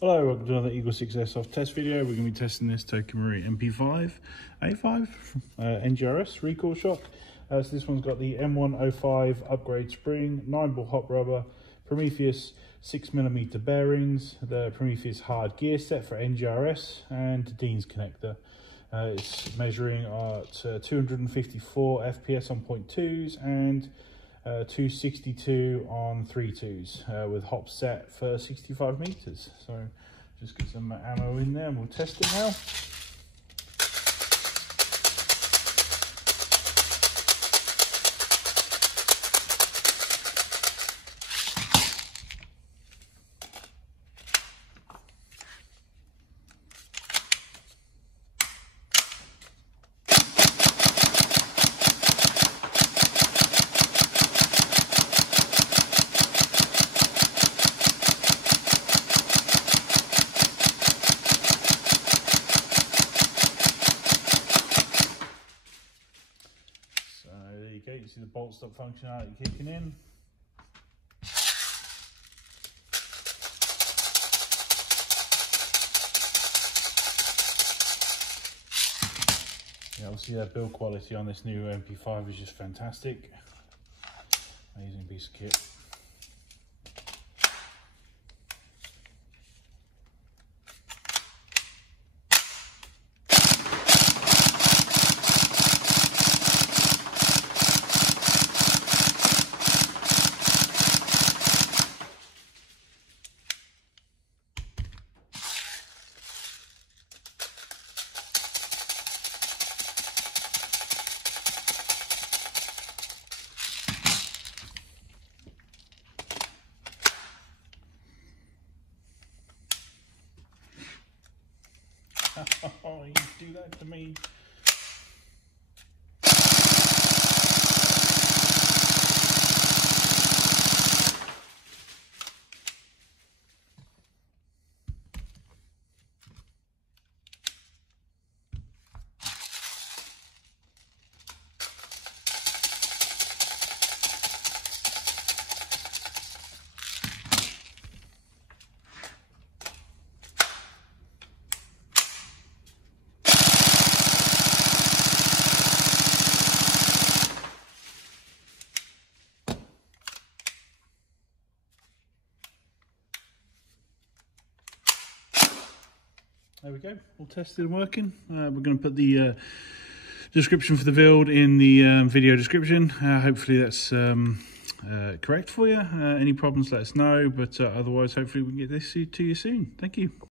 Hello, welcome to another EagleSix Airsoft test video. We're going to be testing this TM MP5A5 NGRS recoil shock. So this one's got the M105 upgrade spring, Nineball Hop rubber, Prometheus 6mm bearings, the Prometheus hard gear set for NGRS, and Dean's connector. It's measuring at 254 FPS on 0.2s and 262 on 3.2s with hop set for 65 meters. So just get some ammo in there and we'll test it now. You can see the bolt stop functionality kicking in. Yeah, obviously the build quality on this new MP5 is just fantastic. Amazing piece of kit. Oh, you do that to me. There we go, all tested and working. We're going to put the description for the build in the video description. Hopefully that's correct for you. Any problems, let us know. But otherwise, hopefully we can get this to you soon. Thank you.